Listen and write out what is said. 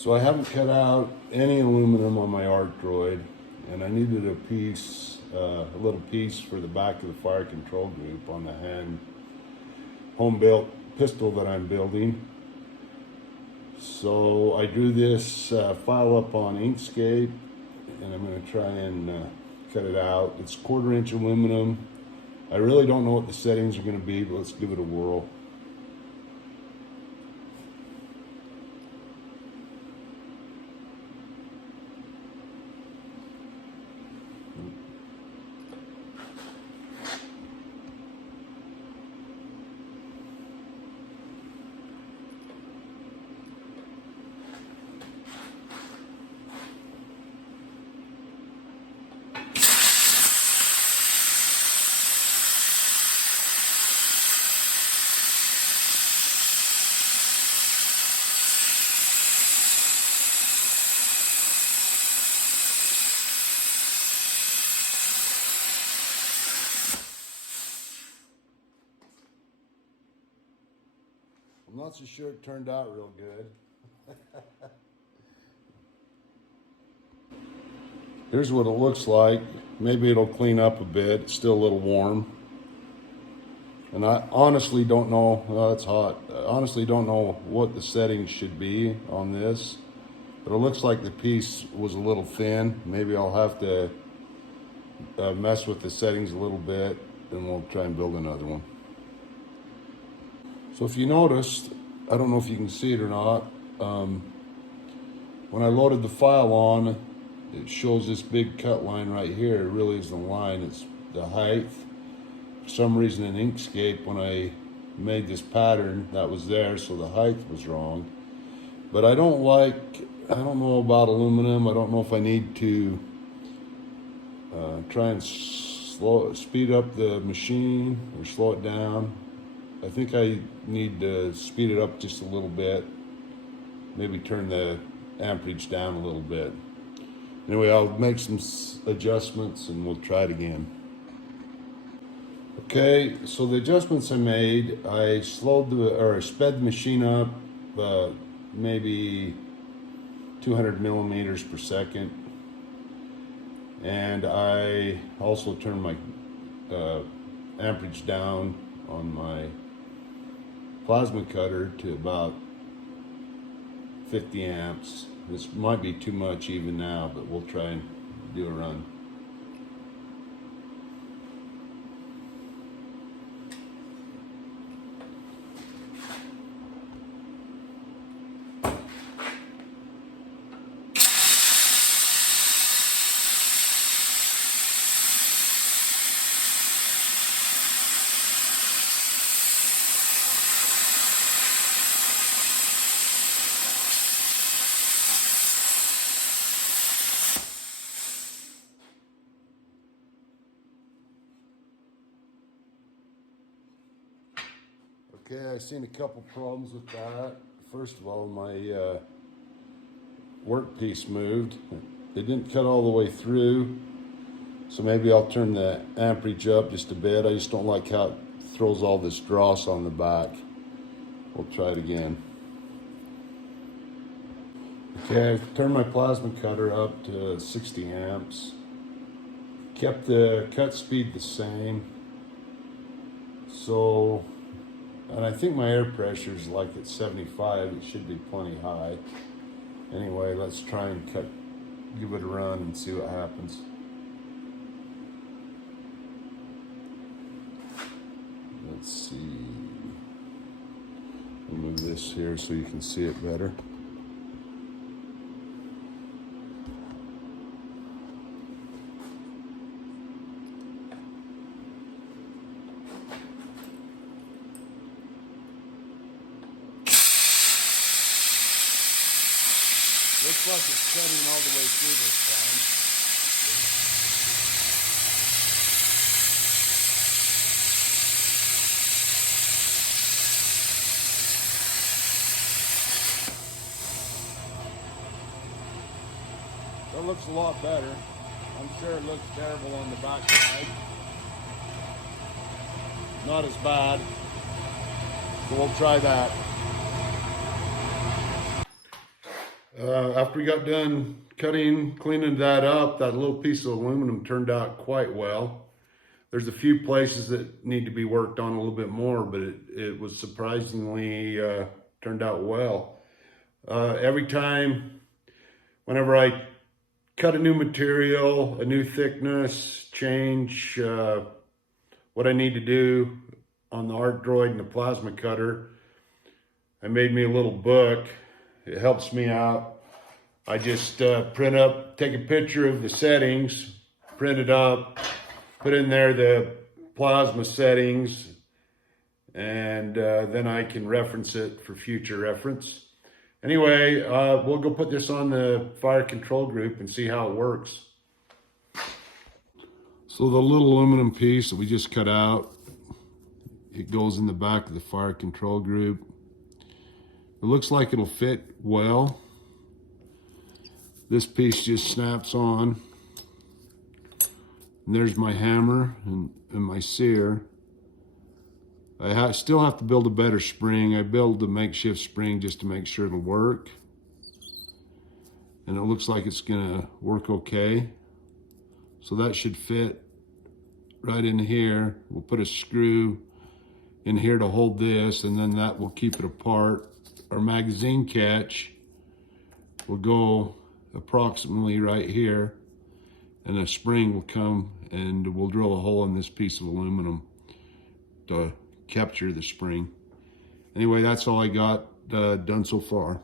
So I haven't cut out any aluminum on my Arcdroid, and I needed a piece, a little piece for the back of the fire control group on the home-built pistol that I'm building. So I drew this file up on Inkscape, and I'm going to try and cut it out. It's 1/4 inch aluminum. I really don't know what the settings are going to be, but let's give it a whirl. I'm not so sure it turned out real good. Here's what it looks like. Maybe it'll clean up a bit. It's still a little warm. And I honestly don't know, oh, it's hot. I honestly don't know what the settings should be on this. But it looks like the piece was a little thin. Maybe I'll have to mess with the settings a little bit, and we'll try and build another one. So if you noticed, I don't know if you can see it or not, when I loaded the file on, it shows this big cut line right here. It really isn't a line, it's the height. For some reason in Inkscape, when I made this pattern, that was there, so the height was wrong. But I don't know about aluminum. I don't know if I need to try and speed up the machine or slow it down. I think I need to speed it up just a little bit. Maybe turn the amperage down a little bit. Anyway, I'll make some adjustments and we'll try it again. Okay, so the adjustments I made, I sped the machine up maybe 200 millimeters per second. And I also turned my amperage down on my plasma cutter to about 50 amps. This might be too much even now, but we'll try and do a run. Okay, I've seen a couple problems with that. First of all, my workpiece moved. It didn't cut all the way through, so maybe I'll turn the amperage up just a bit. I just don't like how it throws all this dross on the back. We'll try it again. Okay, I've turned my plasma cutter up to 60 amps. Kept the cut speed the same. So, and I think my air pressure is like at 75. It should be plenty high. Anyway, let's try and give it a run and see what happens. Let's see. I'll move this here so you can see it better. Looks like it's cutting all the way through this time. That looks a lot better. I'm sure it looks terrible on the back side. Not as bad. So we'll try that. After we got done cleaning that up, that little piece of aluminum turned out quite well. There's a few places that need to be worked on a little bit more, but it was surprisingly turned out well. Every time, whenever I cut a new material, a new thickness, change what I need to do on the Arcdroid and the plasma cutter, I made me a little book. It helps me out. I just take a picture of the settings, print it up, put in there the plasma settings, and then I can reference it for future reference. Anyway, we'll go put this on the fire control group and see how it works. So the little aluminum piece that we just cut out, it goes in the back of the fire control group. It looks like it'll fit well. This piece just snaps on. And there's my hammer and my sear. I still have to build a better spring. I built a makeshift spring just to make sure it'll work. And it looks like it's gonna work okay. So that should fit right in here. We'll put a screw in here to hold this, and then that will keep it apart. Our magazine catch will go approximately right here, and a spring will come and we'll drill a hole in this piece of aluminum to capture the spring. Anyway, that's all I got done so far.